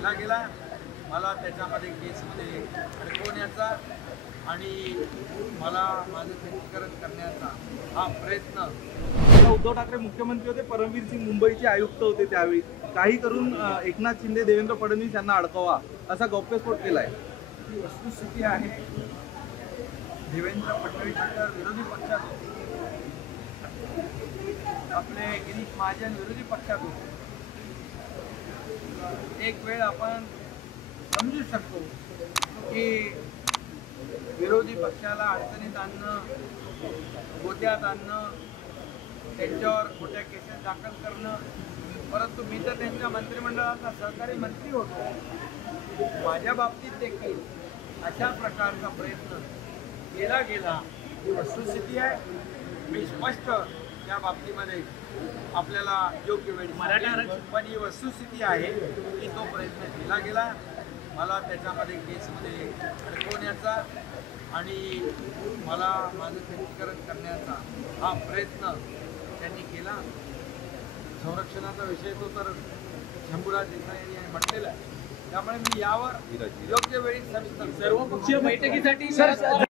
केला गेला. मला त्याच्यामध्ये केसमध्ये अडकवण्याचा आणि मला माझं खच्चीकरण करण्याचा हा प्रयत्न. उद्धव ठाकरे मुख्यमंत्री होते, परमवीर सिंग मुंबईचे आयुक्त होते. त्यावेळी काही करून एकनाथ शिंदे, देवेंद्र फडणवीस यांना अडकवा असा गौप्यस्फोट केलाय. ही वस्तुस्थिती आहे. देवेंद्र फडणवीस तर विरोधी पक्षात होते, आपले गिरीश महाजन विरोधी पक्षात होते. एक वेळ आपण समजू शकतो की विरोधी पक्षाला अडचणीत आणणं, गोत्यात आणणं, त्यांच्यावर खोट्या केसेस दाखल करणं. परंतु मी तर त्यांच्या मंत्रिमंडळाचा सहकारी मंत्री होतो. माझ्या बाबतीत देखील अशा प्रकारचा प्रयत्न केला गेला. ही वस्तुस्थिती आहे. मी स्पष्ट त्या बाबतीमध्ये आपल्याला योग्य वेळी पण ही वस्तुस्थिती आहे की तो प्रयत्न केला गेला. मला त्याच्यामध्ये केसमध्ये अडकवण्याचा आणि मला माझं खच्चीकरण करण्याचा हा प्रयत्न त्यांनी केला. संरक्षणाचा विषय तो तर शंभूराज देसाई यांनी म्हटलेला आहे. त्यामुळे मी यावर योग्य वेळी सविस्तर सर्वपक्षीय बैठकीसाठी